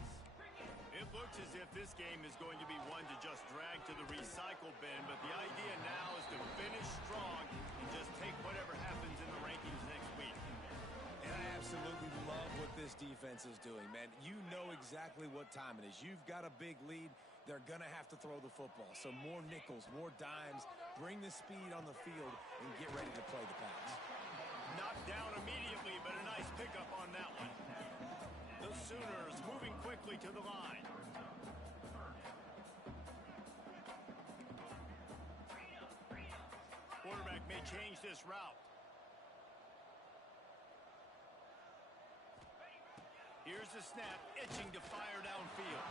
It looks as if this game is going to be one to just drag to the recycle bin, but the idea now is to finish strong and just take whatever happens in the rankings next week. And I absolutely love what this defense is doing, man. You know exactly what time it is. You've got a big lead. They're going to have to throw the football. So more nickels, more dimes, bring the speed on the field, and get ready to play the pass. Knocked down immediately, but a nice pickup on that one. The Sooners moving quickly to the line. Quarterback may change this route. Here's the snap, itching to fire downfield.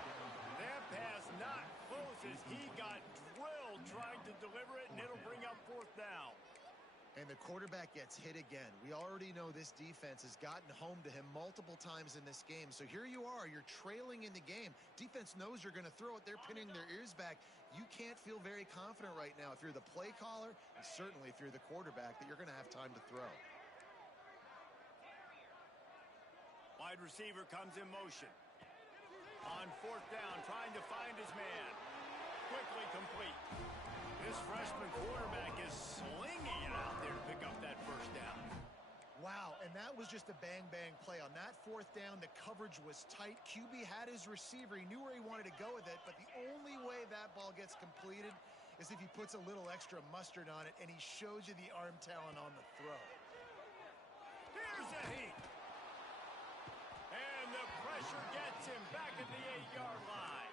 That pass not close as he got drilled trying to deliver it, and it'll bring up fourth down. And the quarterback gets hit again. We already know this defense has gotten home to him multiple times in this game. So here you are, you're trailing in the game. Defense knows you're going to throw it. They're pinning their ears back. You can't feel very confident right now if you're the play caller, and certainly if you're the quarterback, that you're going to have time to throw. Wide receiver comes in motion. On fourth down, trying to find his man. Quickly complete. This freshman quarterback is slinging it out there to pick up that first down. Wow, and that was just a bang-bang play. On that fourth down, the coverage was tight. QB had his receiver. He knew where he wanted to go with it, but the only way that ball gets completed is if he puts a little extra mustard on it, and he shows you the arm talent on the throw. Here's a heat. And the pressure gets him back at the 8-yard line.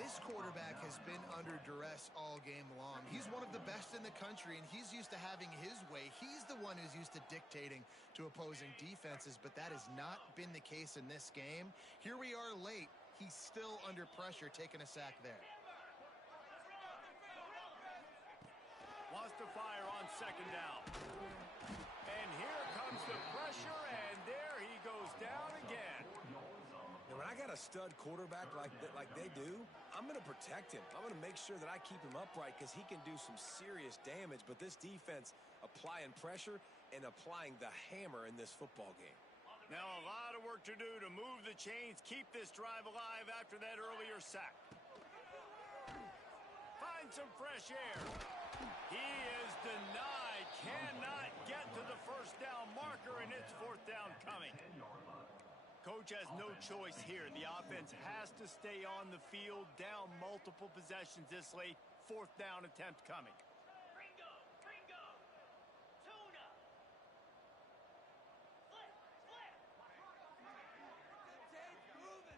This quarterback has been under duress all game long. He's one of the best in the country, and he's used to having his way. He's the one who's used to dictating to opposing defenses, but that has not been the case in this game. Here we are late. He's still under pressure, taking a sack there. Wants to fire on second down. And here comes the pressure, and there he goes down again. And when I got a stud quarterback like they do, I'm going to protect him. I'm going to make sure that I keep him upright because he can do some serious damage. But this defense applying pressure and applying the hammer in this football game. Now a lot of work to do to move the chains, keep this drive alive after that earlier sack. Find some fresh air. He is denied, cannot get to the first down marker, and it's fourth down coming. Coach has no choice here. The offense has to stay on the field, down multiple possessions this late. Fourth down attempt coming. Ringo, tuna.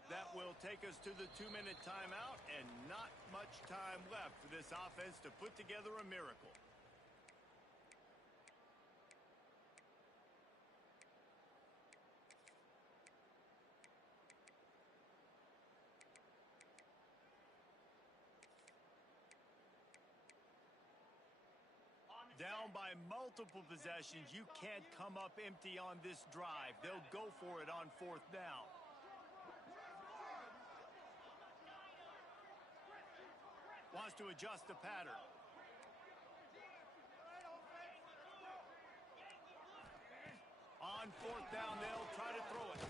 That will take us to the 2-minute timeout, and not much time left for this offense to put together a miracle. Down by multiple possessions, you can't come up empty on this drive. They'll go for it on fourth down. Wants to adjust the pattern. On fourth down, they'll try to throw it.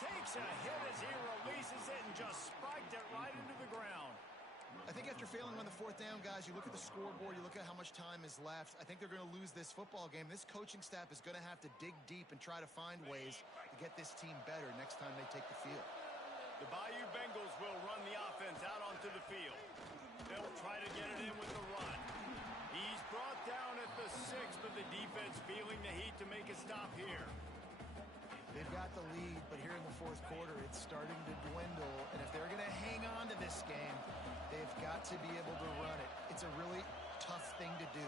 Takes a hit as he releases it and just spiked it right into the ground. I think after failing on the fourth down, guys, you look at the scoreboard, you look at how much time is left. I think they're going to lose this football game. This coaching staff is going to have to dig deep and try to find ways to get this team better next time they take the field. The Bayou Bengals will run the offense out onto the field. They'll try to get it in with the run. He's brought down at the 6, but the defense feeling the heat to make a stop here. They've got the lead, but here in the fourth quarter, it's starting to dwindle. And if they're going to hang on to this game, they've got to be able to run it. It's a really tough thing to do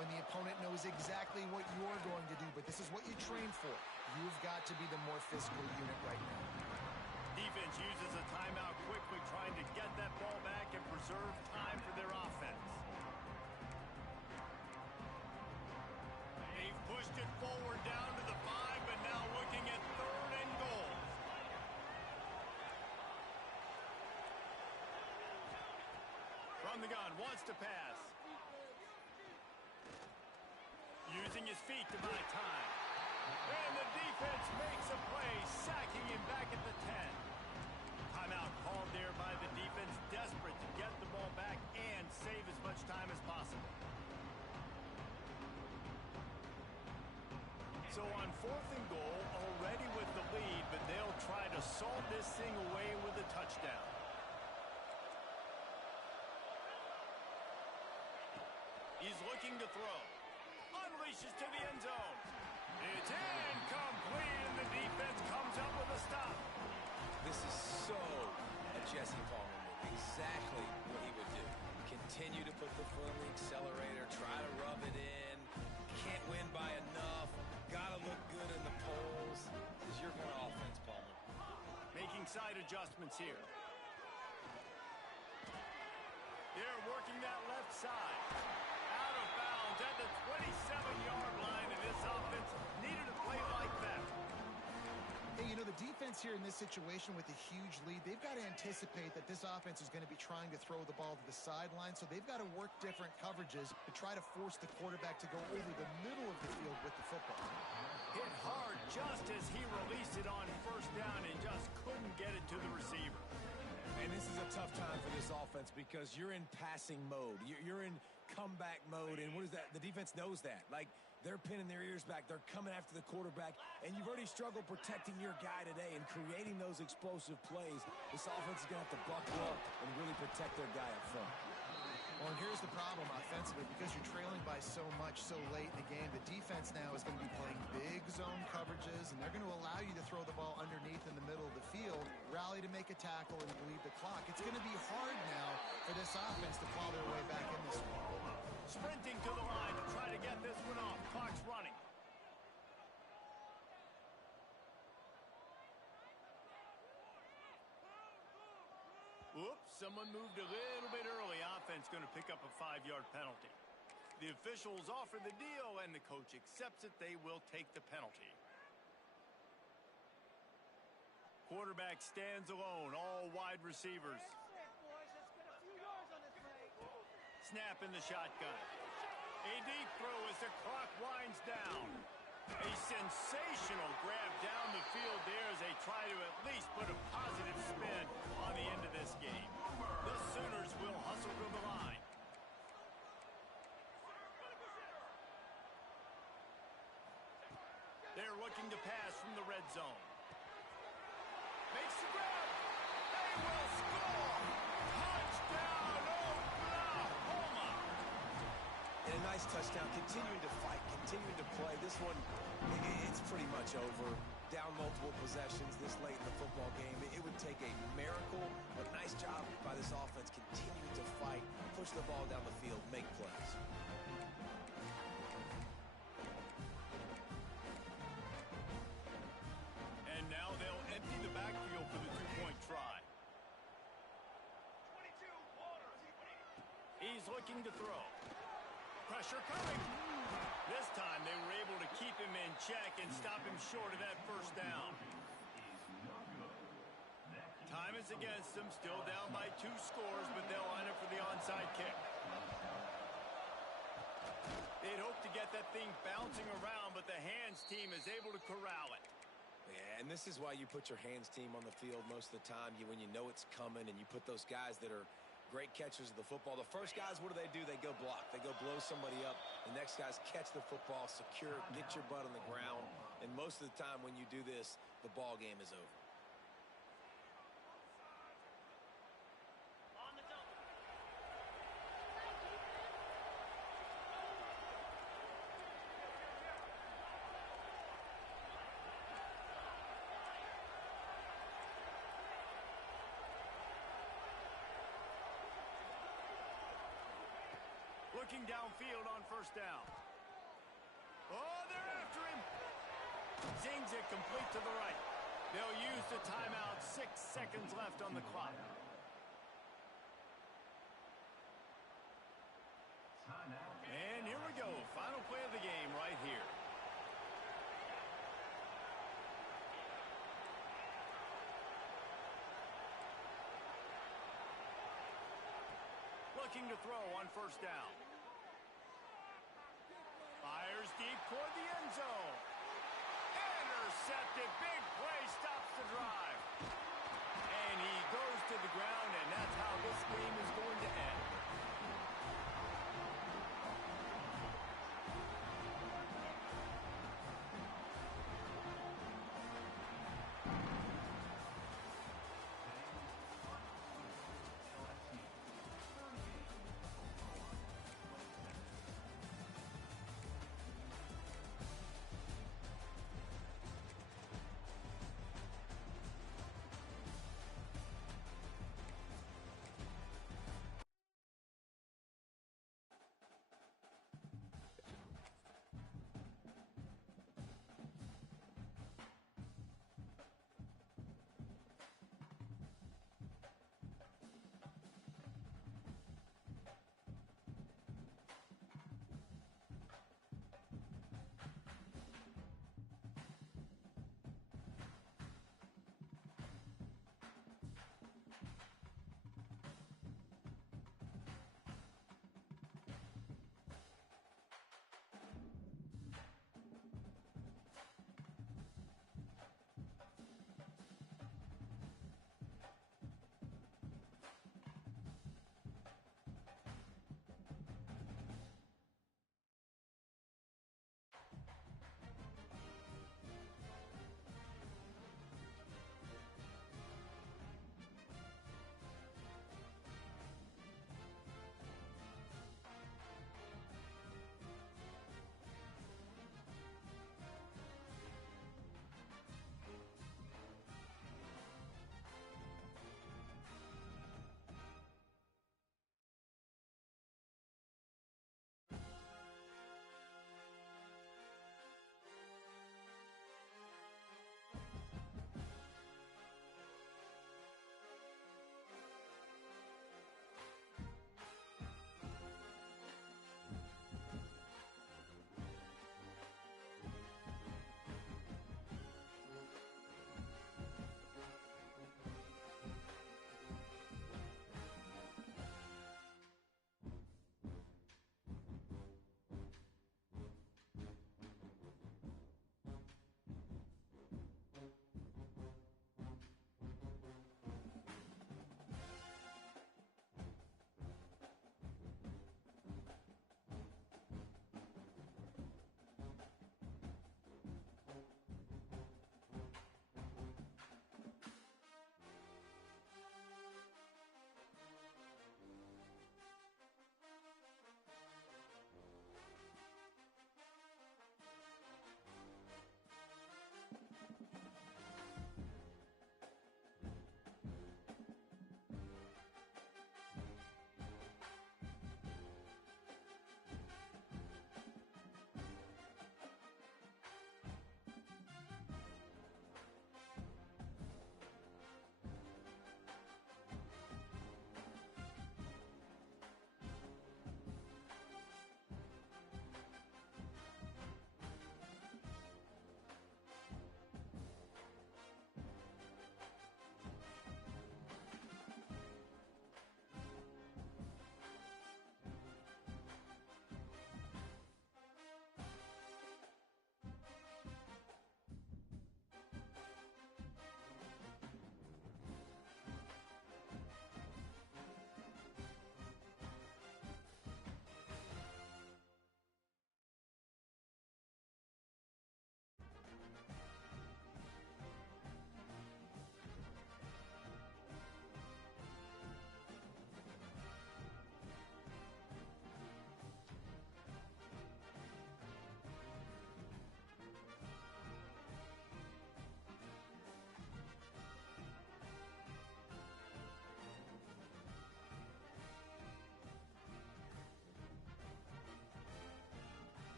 when the opponent knows exactly what you're going to do, but this is what you train for. You've got to be the more physical unit right now. defense uses a timeout quickly, trying to get that ball back and preserve time for their offense. They've pushed it forward down to the 5, but now looking at 3rd and goal. From the gun, wants to pass. Using his feet to buy time. And the defense makes a play, sacking him back at the 10. Timeout called there by the defense, desperate to get the ball back and save as much time as possible. So on 4th and goal, already with the lead, but they'll try to salt this thing away with a touchdown. He's looking to throw. Unleashes to the end zone. It's incomplete, and the defense comes up with a stop. This is so a Jesse Palmer move. Exactly what he would do. Continue to put the foot on the accelerator, try to rub it in. Can't win by enough. Gotta look good in the polls. This is your kind of offense, Palmer. Making side adjustments here. They're working that left side. Out of bounds at the 27-yard line, and this offense needed a play like that. Hey, you know, the defense here in this situation with a huge lead, they've got to anticipate that this offense is going to be trying to throw the ball to the sideline, so they've got to work different coverages to try to force the quarterback to go over the middle of the field with the football. Hit hard just as he released it on 1st down and just couldn't get it to the receiver. And this is a tough time for this offense because you're in passing mode. You're in comeback mode, and what is that? The defense knows that. Like, they're pinning their ears back. They're coming after the quarterback, and you've already struggled protecting your guy today and creating those explosive plays. This offense is going to have to buckle up and really protect their guy up front. Well, and here's the problem offensively. Because you're trailing by so much so late in the game, the defense now is going to be playing big zone coverages, and they're going to allow you to throw the ball underneath in the middle of the field, rally to make a tackle, and bleed the clock. It's going to be hard now for this offense to claw their way back in this one. Sprinting to the line to try to get this one off. Clock's running. Oops, someone moved a little bit early. Offense going to pick up a 5-yard penalty. The officials offer the deal, and the coach accepts it. They will take the penalty. Quarterback stands alone, all wide receivers. Snap in the shotgun. A deep throw as the clock winds down. A sensational grab down the field there as they try to at least put a positive spin on the end of this game. The Sooners will hustle to the line. They're looking to pass from the red zone. Makes the grab. They will score. Touchdown, Oklahoma. And a nice touchdown, continuing to fight, continuing to play. This one, it's pretty much over. Down multiple possessions this late in the football game. It would take a miracle, but nice job by this offense continuing to fight, push the ball down the field, make plays. And now they'll empty the backfield for the two-point try. He's looking to throw. Pressure coming. This time they were able to keep him in check and stop him short of that 1st down. Time is against them, still down by 2 scores, but they'll line up for the onside kick. They'd hope to get that thing bouncing around, but the hands team is able to corral it. Yeah, and this is why you put your hands team on the field most of the time, when you know it's coming, and you put those guys that are great catchers of the football. The first guys, what do? They go block. They go blow somebody up. The next guys catch the football, secure it, get your butt on the ground. And most of the time when you do this, the ball game is over. Looking downfield on 1st down. Oh, they're after him. Zings it complete to the right. They'll use the timeout. 6 seconds left on the clock. And here we go. Final play of the game right here. Looking to throw on first down. Fires deep toward the end zone. Intercepted. Big play stops the drive. And he goes to the ground, and that's how this game is going to end.